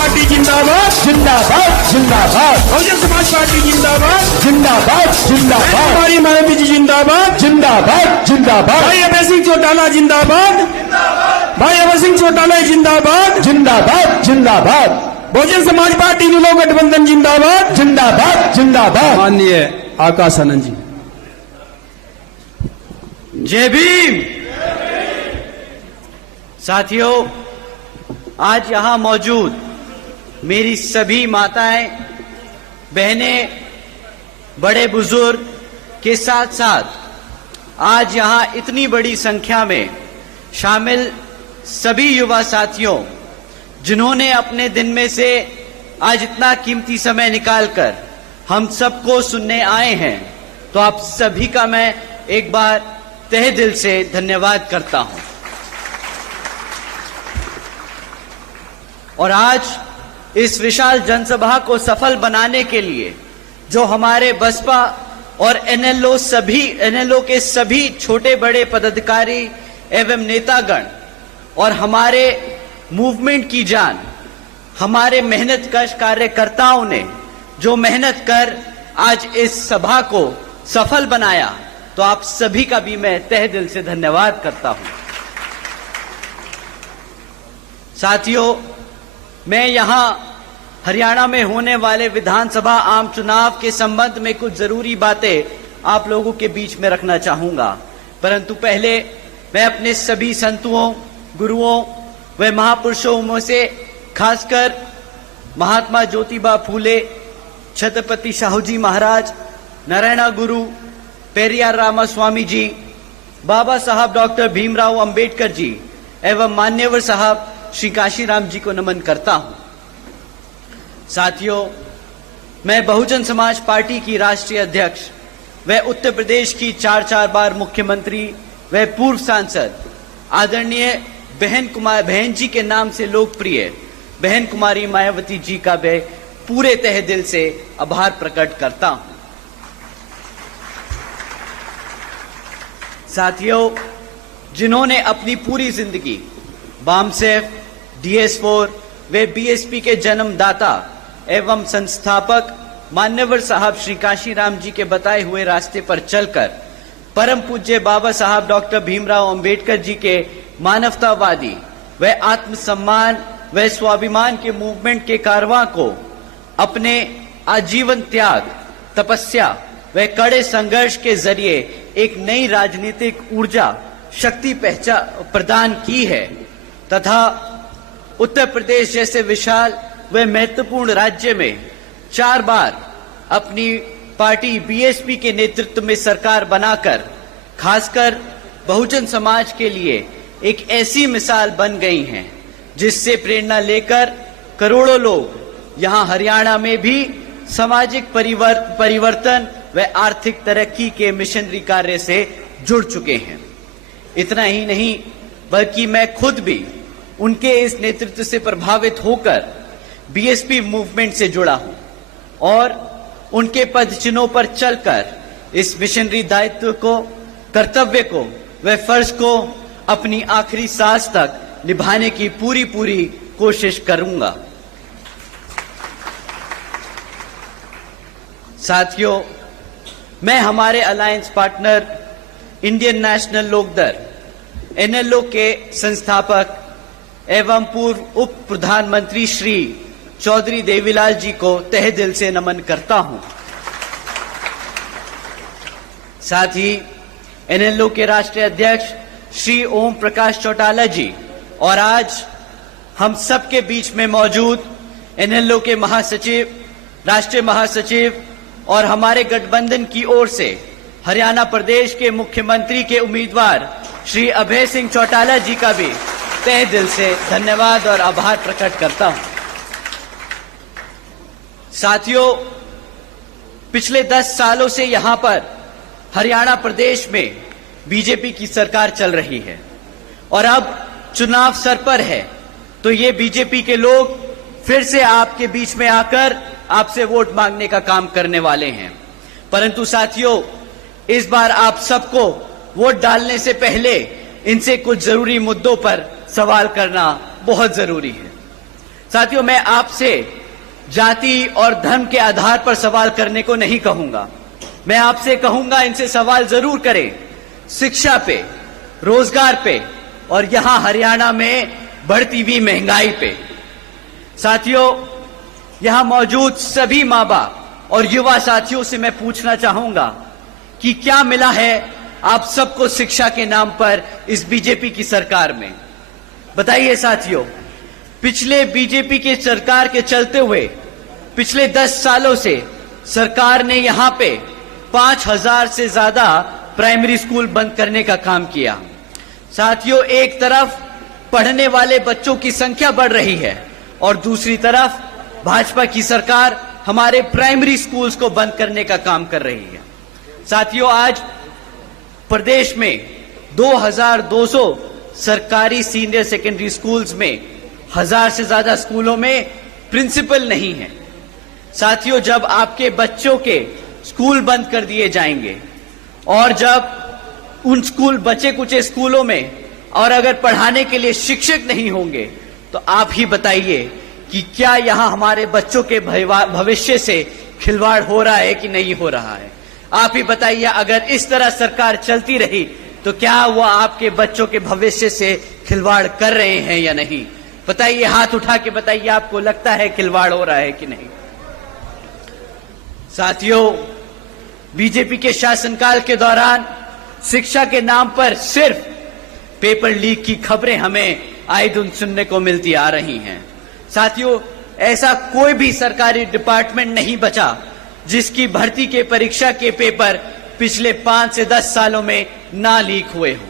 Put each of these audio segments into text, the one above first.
Party जिंदाबाद जिंदाबाद जिंदाबाद बहुजन समाज पार्टी जिंदाबाद जिंदाबाद जिंदाबाद हमारी मायावती जी जिंदाबाद जिंदाबाद जिंदाबाद भाई अभय सिंह चौटाला जिंदाबाद भाई अभय सिंह चौटाला जिंदाबाद जिंदाबाद जिंदाबाद बहुजन समाज पार्टी नीलो गठबंधन जिंदाबाद जिंदाबाद जिंदाबाद। माननीय आकाश आनंद जी। जय भीम। साथियों, आज यहां मौजूद मेरी सभी माताएं, बहनें, बड़े बुजुर्ग के साथ साथ आज यहां इतनी बड़ी संख्या में शामिल सभी युवा साथियों जिन्होंने अपने दिन में से आज इतना कीमती समय निकालकर हम सबको सुनने आए हैं, तो आप सभी का मैं एक बार तहे दिल से धन्यवाद करता हूं। और आज इस विशाल जनसभा को सफल बनाने के लिए जो हमारे बसपा और एनएलओ के सभी छोटे बड़े पदाधिकारी एवं नेतागण और हमारे मूवमेंट की जान, हमारे मेहनतकश कार्यकर्ताओं ने जो मेहनत कर आज इस सभा को सफल बनाया, तो आप सभी का भी मैं तहे दिल से धन्यवाद करता हूं। साथियों, मैं यहां हरियाणा में होने वाले विधानसभा आम चुनाव के संबंध में कुछ जरूरी बातें आप लोगों के बीच में रखना चाहूंगा, परंतु पहले मैं अपने सभी संतों, गुरुओं व महापुरुषों में से खासकर महात्मा ज्योतिबा फूले, छत्रपति शाहूजी महाराज, नारायण गुरु, पेरियार रामास्वामी जी, बाबा साहब डॉक्टर भीमराव अंबेडकर जी एवं मान्यवर साहब श्री काशीराम जी को नमन करता हूं। साथियों, मैं बहुजन समाज पार्टी की राष्ट्रीय अध्यक्ष व उत्तर प्रदेश की 4 बार मुख्यमंत्री व पूर्व सांसद आदरणीय बहन जी के नाम से लोकप्रिय बहन कुमारी मायावती जी का मैं पूरे तहे दिल से आभार प्रकट करता हूं। साथियों, जिन्होंने अपनी पूरी जिंदगी बामसेफ, DS4 वे बीएसपी के जन्मदाता एवं संस्थापक मान्यवर साहब श्री काशीराम जी के बताए हुए रास्ते पर चलकर परम पूज्य बाबा साहब डॉक्टर भीमराव अंबेडकर जी के मानवतावादी व आत्मसम्मान व स्वाभिमान के मूवमेंट के कारवां को अपने आजीवन त्याग, तपस्या व कड़े संघर्ष के जरिए एक नई राजनीतिक ऊर्जा, शक्ति प्रदान की है तथा उत्तर प्रदेश जैसे विशाल व महत्वपूर्ण राज्य में 4 बार अपनी पार्टी बीएसपी के नेतृत्व में सरकार बनाकर खासकर बहुजन समाज के लिए एक ऐसी मिसाल बन गई हैं जिससे प्रेरणा लेकर करोड़ों लोग यहां हरियाणा में भी सामाजिक परिवर्तन व आर्थिक तरक्की के मिशनरी कार्य से जुड़ चुके हैं। इतना ही नहीं बल्कि मैं खुद भी उनके इस नेतृत्व से प्रभावित होकर बीएसपी मूवमेंट से जुड़ा हूं और उनके पदचिन्हों पर चलकर इस मिशनरी दायित्व को, कर्तव्य को व फर्ज को अपनी आखिरी सांस तक निभाने की पूरी कोशिश करूंगा। साथियों, मैं हमारे alliance partner Indian National Lokdal NLO के संस्थापक एवं पूर्व उप प्रधानमंत्री श्री चौधरी देवीलाल जी को तहे दिल से नमन करता हूं। साथ ही एनएलओ के राष्ट्रीय अध्यक्ष श्री ओम प्रकाश चौटाला जी और आज हम सबके बीच में मौजूद एनएलओ के महासचिव, राष्ट्रीय महासचिव और हमारे गठबंधन की ओर से हरियाणा प्रदेश के मुख्यमंत्री के उम्मीदवार श्री अभय सिंह चौटाला जी का भी तहे दिल से धन्यवाद और आभार प्रकट करता हूं। साथियों, पिछले 10 सालों से यहां पर हरियाणा प्रदेश में बीजेपी की सरकार चल रही है और अब चुनाव सर पर है, तो ये बीजेपी के लोग फिर से आपके बीच में आकर आपसे वोट मांगने का काम करने वाले हैं। परंतु साथियों, इस बार आप सबको वोट डालने से पहले इनसे कुछ जरूरी मुद्दों पर सवाल करना बहुत जरूरी है। साथियों, मैं आपसे जाति और धर्म के आधार पर सवाल करने को नहीं कहूंगा। मैं आपसे कहूंगा, इनसे सवाल जरूर करें शिक्षा पे, रोजगार पे और यहां हरियाणा में बढ़ती हुई महंगाई पे। साथियों, यहां मौजूद सभी मां बाप और युवा साथियों से मैं पूछना चाहूंगा कि क्या मिला है आप सबको शिक्षा के नाम पर इस बीजेपी की सरकार में? बताइए साथियों, पिछले बीजेपी के सरकार के चलते हुए पिछले 10 सालों से सरकार ने यहां पे 5000 से ज्यादा प्राइमरी स्कूल बंद करने का काम किया। साथियों, एक तरफ पढ़ने वाले बच्चों की संख्या बढ़ रही है और दूसरी तरफ भाजपा की सरकार हमारे प्राइमरी स्कूल्स को बंद करने का काम कर रही है। साथियों, आज प्रदेश में 2200 सरकारी सीनियर सेकेंडरी स्कूल्स में 1000 से ज्यादा स्कूलों में प्रिंसिपल नहीं है। साथियों, जब आपके बच्चों के स्कूल बंद कर दिए जाएंगे और जब उन स्कूल बचे कुचे स्कूलों में और अगर पढ़ाने के लिए शिक्षक नहीं होंगे तो आप ही बताइए कि क्या यहां हमारे बच्चों के भविष्य से खिलवाड़ हो रहा है कि नहीं हो रहा है? आप ही बताइए, अगर इस तरह सरकार चलती रही तो क्या वो आपके बच्चों के भविष्य से खिलवाड़ कर रहे हैं या नहीं? बताइए, हाथ उठा के बताइए, आपको लगता है खिलवाड़ हो रहा है कि नहीं? साथियों, बीजेपी के शासनकाल के दौरान शिक्षा के नाम पर सिर्फ पेपर लीक की खबरें हमें आए दिन सुनने को मिलती आ रही हैं। साथियों, ऐसा कोई भी सरकारी डिपार्टमेंट नहीं बचा जिसकी भर्ती के परीक्षा के पेपर पिछले 5 से 10 सालों में ना लीक हुए हों।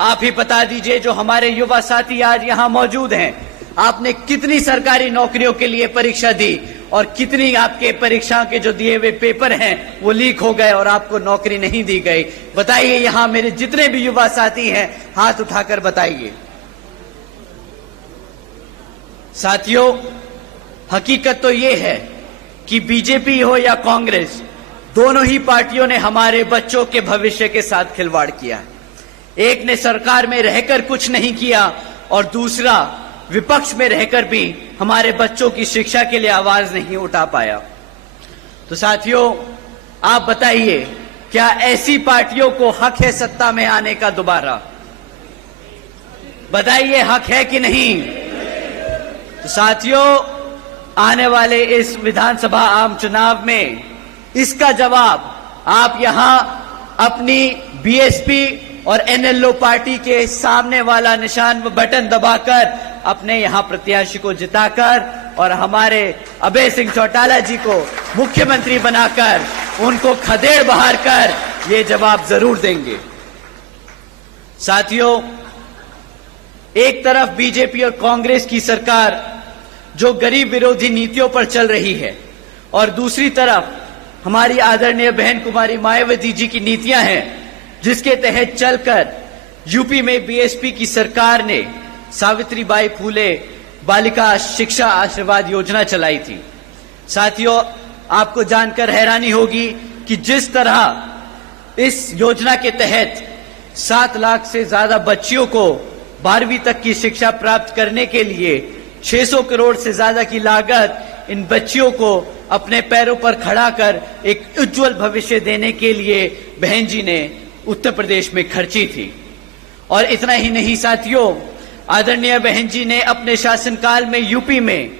आप ही बता दीजिए, जो हमारे युवा साथी आज यहां मौजूद हैं, आपने कितनी सरकारी नौकरियों के लिए परीक्षा दी और कितनी आपके परीक्षा के जो दिए हुए पेपर हैं वो लीक हो गए और आपको नौकरी नहीं दी गई? बताइए, यहां मेरे जितने भी युवा साथी हैं, हाथ उठाकर बताइए। साथियों, हकीकत तो ये है कि बीजेपी हो या कांग्रेस, दोनों ही पार्टियों ने हमारे बच्चों के भविष्य के साथ खिलवाड़ किया है। एक ने सरकार में रहकर कुछ नहीं किया और दूसरा विपक्ष में रहकर भी हमारे बच्चों की शिक्षा के लिए आवाज नहीं उठा पाया। तो साथियों, आप बताइए, क्या ऐसी पार्टियों को हक है सत्ता में आने का दोबारा? बताइए, हक है कि नहीं? तो साथियों, आने वाले इस विधानसभा आम चुनाव में इसका जवाब आप यहां अपनी बीएसपी और एनएलओ पार्टी के सामने वाला निशान व बटन दबाकर अपने यहां प्रत्याशी को जिताकर और हमारे अभय सिंह चौटाला जी को मुख्यमंत्री बनाकर उनको खदेड़ बहार कर ये जवाब जरूर देंगे। साथियों, एक तरफ बीजेपी और कांग्रेस की सरकार जो गरीब विरोधी नीतियों पर चल रही है और दूसरी तरफ हमारी आदरणीय बहन कुमारी मायावती जी की नीतियां हैं, जिसके तहत चलकर यूपी में बीएसपी की सरकार ने सावित्रीबाई फूले बालिका शिक्षा आशीर्वाद योजना चलाई थी। साथियों, आपको जानकर हैरानी होगी कि जिस तरह इस योजना के तहत 7 लाख से ज्यादा बच्चियों को 12वीं तक की शिक्षा प्राप्त करने के लिए 600 करोड़ से ज्यादा की लागत इन बच्चियों को अपने पैरों पर खड़ा कर एक उज्जवल भविष्य देने के लिए बहन जी ने उत्तर प्रदेश में खर्ची थी। और इतना ही नहीं साथियों, आदरणीय बहन जी ने अपने शासनकाल में यूपी में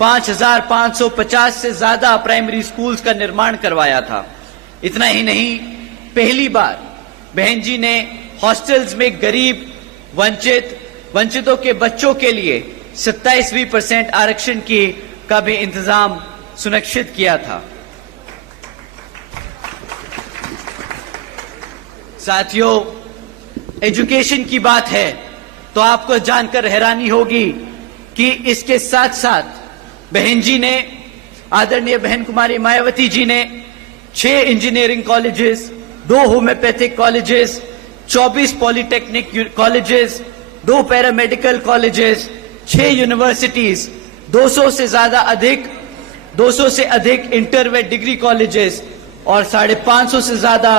5550 से ज्यादा प्राइमरी स्कूल्स का निर्माण करवाया था। इतना ही नहीं, पहली बार बहन जी ने हॉस्टल्स में गरीब वंचितों के बच्चों के लिए 27% आरक्षण का भी इंतजाम सुनिश्चित किया था। साथियों, एजुकेशन की बात है तो आपको जानकर हैरानी होगी कि इसके साथ साथ बहन जी ने, आदरणीय बहन कुमारी मायावती जी ने 6 engineering colleges, 2 homeopathic colleges, 24 polytechnic colleges, 2 paramedical colleges, 6 universities, 200 से अधिक इंटर व डिग्री कॉलेजेस और 550 से ज्यादा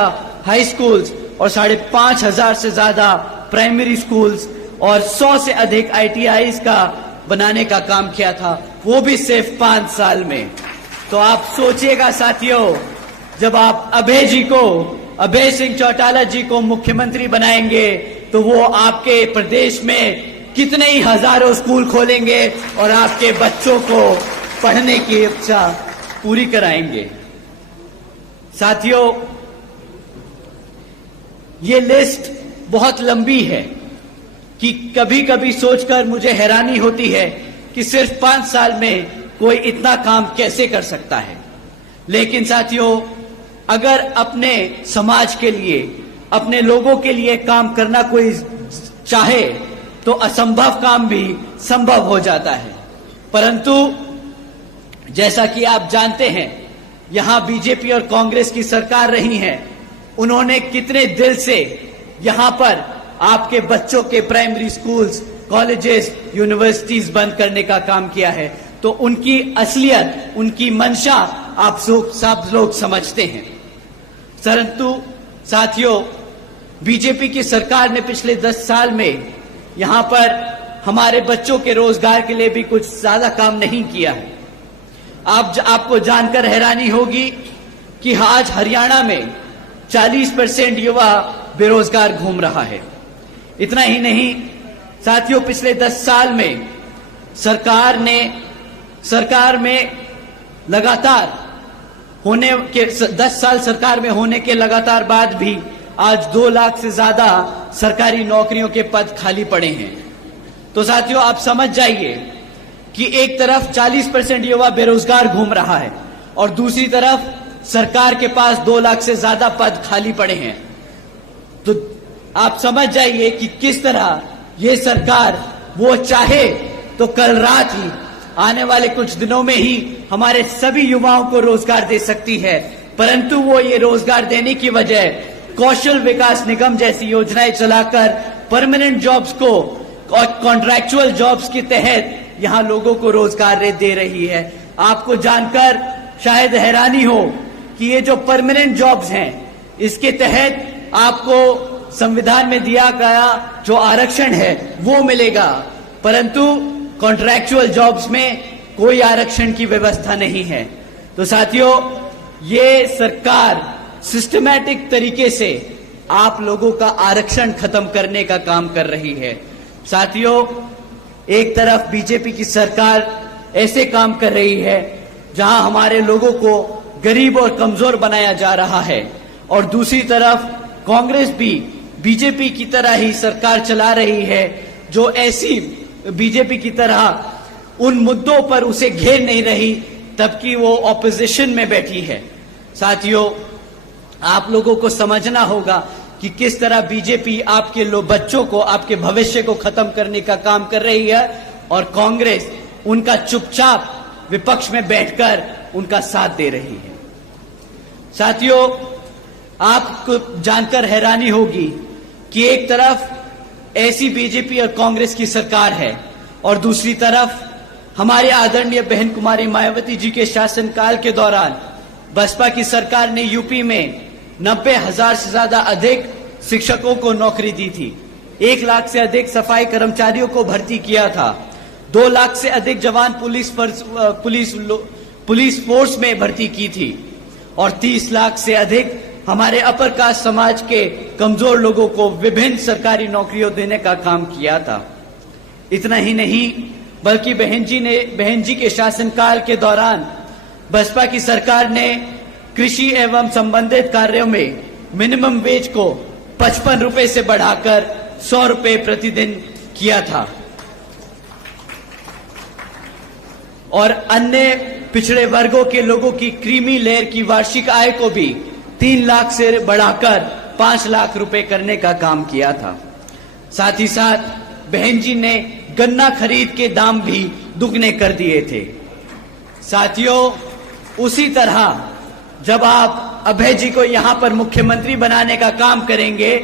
हाई स्कूल्स और 5500 से ज्यादा प्राइमरी स्कूल्स और 100 से अधिक ITIs का बनाने का काम किया था, वो भी सिर्फ 5 साल में। तो आप सोचिएगा साथियों, जब आप अभय सिंह चौटाला जी को मुख्यमंत्री बनाएंगे तो वो आपके प्रदेश में कितने ही हजारों स्कूल खोलेंगे और आपके बच्चों को पढ़ने की इच्छा पूरी कराएंगे। साथियों, ये लिस्ट बहुत लंबी है कि कभी कभी सोचकर मुझे हैरानी होती है कि सिर्फ 5 साल में कोई इतना काम कैसे कर सकता है। लेकिन साथियों, अगर अपने समाज के लिए, अपने लोगों के लिए काम करना कोई चाहे तो असंभव काम भी संभव हो जाता है। परंतु जैसा कि आप जानते हैं, यहां बीजेपी और कांग्रेस की सरकार रही है, उन्होंने कितने दिल से यहां पर आपके बच्चों के प्राइमरी स्कूल्स, कॉलेजेस, यूनिवर्सिटीज बंद करने का काम किया है। तो उनकी असलियत, उनकी मंशा आप सब लोग समझते हैं। परंतु साथियों, बीजेपी की सरकार ने पिछले 10 साल में यहां पर हमारे बच्चों के रोजगार के लिए भी कुछ ज्यादा काम नहीं किया है। आपको जानकर हैरानी होगी कि आज हरियाणा में 40% युवा बेरोजगार घूम रहा है। इतना ही नहीं साथियों, पिछले 10 साल में सरकार में लगातार होने के 10 साल सरकार में होने के लगातार बाद भी आज 2 लाख से ज्यादा सरकारी नौकरियों के पद खाली पड़े हैं। तो साथियों, आप समझ जाइए कि एक तरफ 40% युवा बेरोजगार घूम रहा है और दूसरी तरफ सरकार के पास 2 लाख से ज्यादा पद खाली पड़े हैं। तो आप समझ जाइए कि किस तरह ये सरकार, वो चाहे तो कल रात ही, आने वाले कुछ दिनों में ही हमारे सभी युवाओं को रोजगार दे सकती है। परंतु वो ये रोजगार देने की बजाय कौशल विकास निगम जैसी योजनाएं चलाकर परमानेंट जॉब्स को और कॉन्ट्रैक्चुअल जॉब्स के तहत यहां लोगों को रोजगार दे रही है। आपको जानकर शायद हैरानी हो कि ये जो परमानेंट जॉब्स हैं, इसके तहत आपको संविधान में दिया गया जो आरक्षण है वो मिलेगा, परंतु कॉन्ट्रैक्चुअल जॉब्स में कोई आरक्षण की व्यवस्था नहीं है। तो साथियों, ये सरकार सिस्टमैटिक तरीके से आप लोगों का आरक्षण खत्म करने का काम कर रही है। साथियों, एक तरफ बीजेपी की सरकार ऐसे काम कर रही है जहां हमारे लोगों को गरीब और कमजोर बनाया जा रहा है, और दूसरी तरफ कांग्रेस भी बीजेपी की तरह ही सरकार चला रही है जो ऐसी बीजेपी की तरह उन मुद्दों पर उसे घेर नहीं रही तबकि वो ऑपोजिशन में बैठी है। साथियों, आप लोगों को समझना होगा कि किस तरह बीजेपी आपके बच्चों को, आपके भविष्य को खत्म करने का काम कर रही है और कांग्रेस उनका चुपचाप विपक्ष में बैठकर उनका साथ दे रही है। साथियों, आपको जानकर हैरानी होगी कि एक तरफ ऐसी बीजेपी और कांग्रेस की सरकार है और दूसरी तरफ हमारे आदरणीय बहन कुमारी मायावती जी के शासनकाल के दौरान बसपा की सरकार ने यूपी में 90,000 से ज्यादा अधिक शिक्षकों को नौकरी दी थी, 1 लाख से अधिक सफाई कर्मचारियों को भर्ती किया था, 2 लाख से अधिक जवान पुलिस फोर्स में भर्ती की थी और 30 लाख से अधिक हमारे अपर कास्ट समाज के कमजोर लोगों को विभिन्न सरकारी नौकरियों देने का काम किया था। इतना ही नहीं बल्कि बहन जी के शासनकाल के दौरान बसपा की सरकार ने कृषि एवं संबंधित कार्यों में मिनिमम वेज को 55 रुपए से बढ़ाकर 100 रुपए प्रतिदिन किया था और अन्य पिछड़े वर्गों के लोगों की क्रीमी लेयर की वार्षिक आय को भी 3 लाख से बढ़ाकर 5 लाख रुपए करने का काम किया था। साथ ही साथ बहन जी ने गन्ना खरीद के दाम भी दुगने कर दिए थे। साथियों, उसी तरह जब आप अभय जी को यहां पर मुख्यमंत्री बनाने का काम करेंगे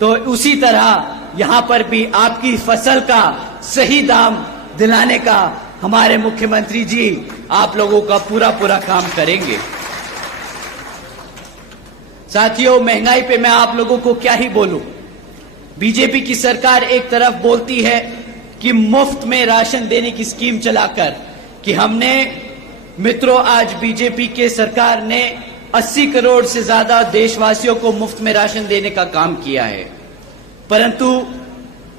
तो उसी तरह यहां पर भी आपकी फसल का सही दाम दिलाने का हमारे मुख्यमंत्री जी आप लोगों का पूरा काम करेंगे। साथियों, महंगाई पे मैं आप लोगों को क्या ही बोलूं। बीजेपी की सरकार एक तरफ बोलती है कि मुफ्त में राशन देने की स्कीम चलाकर कि हमने मित्रों आज बीजेपी के सरकार ने 80 करोड़ से ज्यादा देशवासियों को मुफ्त में राशन देने का काम किया है, परंतु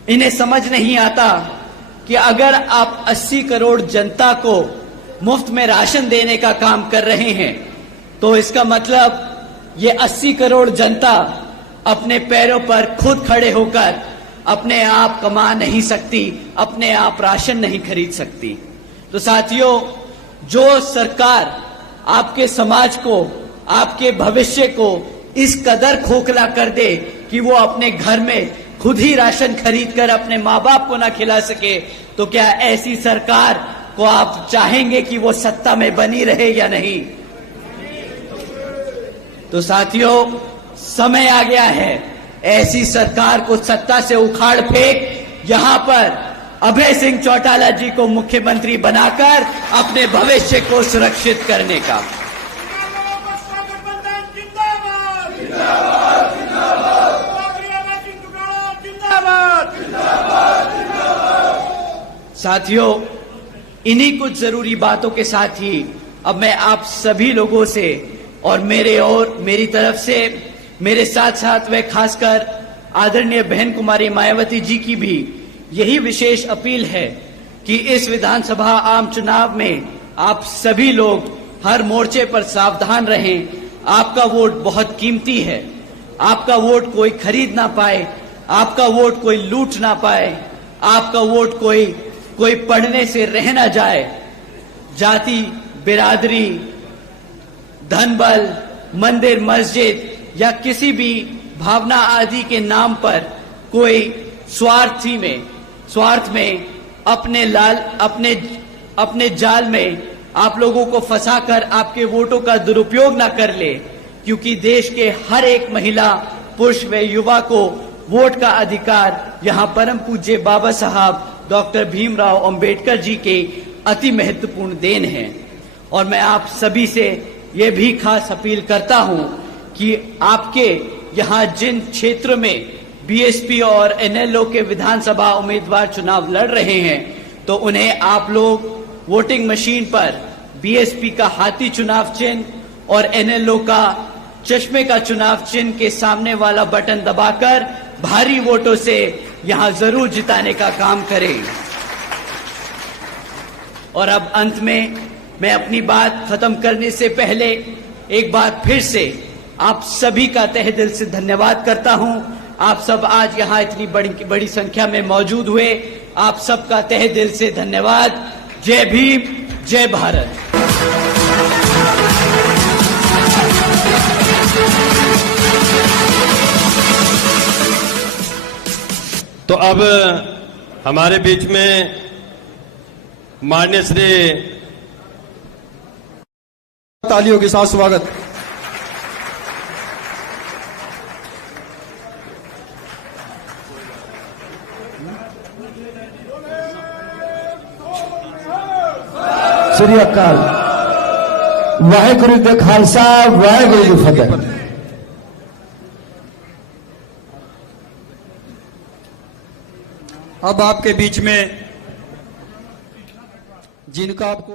इन्हें समझ नहीं आता कि अगर आप 80 करोड़ जनता को मुफ्त में राशन देने का काम कर रहे हैं तो इसका मतलब ये 80 करोड़ जनता अपने पैरों पर खुद खड़े होकर अपने आप कमा नहीं सकती, अपने आप राशन नहीं खरीद सकती। तो साथियों, जो सरकार आपके समाज को, आपके भविष्य को इस कदर खोखला कर दे कि वो अपने घर में खुद ही राशन खरीद कर अपने माँ बाप को ना खिला सके, तो क्या ऐसी सरकार को आप चाहेंगे कि वो सत्ता में बनी रहे या नहीं? तो साथियों, समय आ गया है ऐसी सरकार को सत्ता से उखाड़ फेंक यहां पर अभय सिंह चौटाला जी को मुख्यमंत्री बनाकर अपने भविष्य को सुरक्षित करने का। साथियों, इन्हीं कुछ जरूरी बातों के साथ ही अब मैं आप सभी लोगों से और मेरी तरफ से मेरे साथ साथ व खासकर आदरणीय बहन कुमारी मायावती जी की भी यही विशेष अपील है कि इस विधानसभा आम चुनाव में आप सभी लोग हर मोर्चे पर सावधान रहें। आपका वोट बहुत कीमती है, आपका वोट कोई खरीद ना पाए, आपका वोट कोई लूट ना पाए, आपका वोट कोई पढ़ने से रह ना जाए। जाति, बिरादरी, धन बल, मंदिर मस्जिद या किसी भी भावना आदि के नाम पर कोई स्वार्थ में अपने जाल में आप लोगों को फंसाकर आपके वोटों का दुरुपयोग ना कर ले, क्योंकि देश के हर एक महिला, पुरुष व युवा को वोट का अधिकार यहां परम पूज्य बाबा साहब डॉक्टर भीमराव अंबेडकर जी के अति महत्वपूर्ण देन है। और मैं आप सभी से यह भी खास अपील करता हूं कि आपके यहां जिन क्षेत्र में बीएसपी और एनएलओ के विधानसभा उम्मीदवार चुनाव लड़ रहे हैं, तो उन्हें आप लोग वोटिंग मशीन पर बीएसपी का हाथी चुनाव चिन्ह और एनएलओ का चश्मे का चुनाव चिन्ह के सामने वाला बटन दबाकर भारी वोटों से यहां जरूर जिताने का काम करें। और अब अंत में मैं अपनी बात खत्म करने से पहले एक बार फिर से आप सभी का तहे दिल से धन्यवाद करता हूं। आप सब आज यहां इतनी बड़ी संख्या में मौजूद हुए, आप सबका तहे दिल से धन्यवाद। जय भीम, जय भारत। तो अब हमारे बीच में माननीय श्री तालियों के साथ स्वागत। श्री अकाल वाहेगुरु दे खालसा वाहेगुरु जी फतेह। अब आपके बीच में जिनका आपको